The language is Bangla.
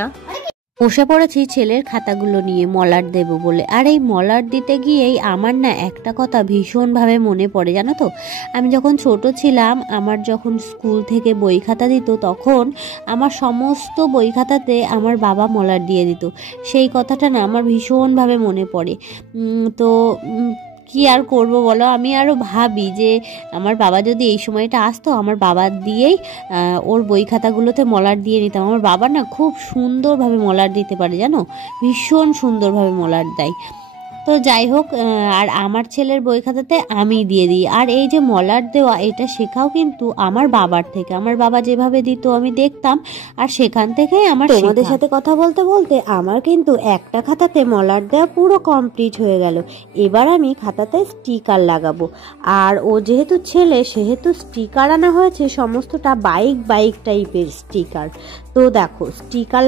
না। বসে পড়েছি ছেলের খাতাগুলো নিয়ে মলাট দেব বলে। আর এই মলাট দিতে গিয়েই আমার না একটা কথা ভীষণভাবে মনে পড়ে, জানো তো। আমি যখন ছোট ছিলাম, আমার যখন স্কুল থেকে বই খাতা দিত, তখন আমার সমস্ত বই খাতাতে আমার বাবা মলাট দিয়ে দিত। সেই কথাটা না আমার ভীষণভাবে মনে পড়ে। তো কি আর করব বলো, আমি আরও ভাবি যে আমার বাবা যদি এই সময়টা আসতো, আমার বাবা দিয়েই ওর বই খাতাগুলোতে মলাট দিয়ে নিতাম। আমার বাবা না খুব সুন্দরভাবে মলাট দিতে পারে, জানো, ভীষণ সুন্দরভাবে মলাট দেয়। তো যাই হোক, আর আমার ছেলের বই খাতাতে আমি দিয়ে দিই। আর এই যে মলাট দেওয়া, এটা শেখাও কিন্তু আমার বাবার থেকে। আমার বাবা যেভাবে দিত আমি দেখতাম, আর সেখান থেকেই আমার তোমাদের সাথে কথা বলতে বলতে আমার কিন্তু একটা খাতাতে মলাট দেওয়া পুরো কমপ্লিট হয়ে গেল। এবার আমি খাতাতে স্টিকার লাগাবো। আর ও যেহেতু ছেলে, সেহেতু স্টিকার আনা হয়েছে সমস্তটা বাইক টাইপের স্টিকার। তো দেখো, স্টিকার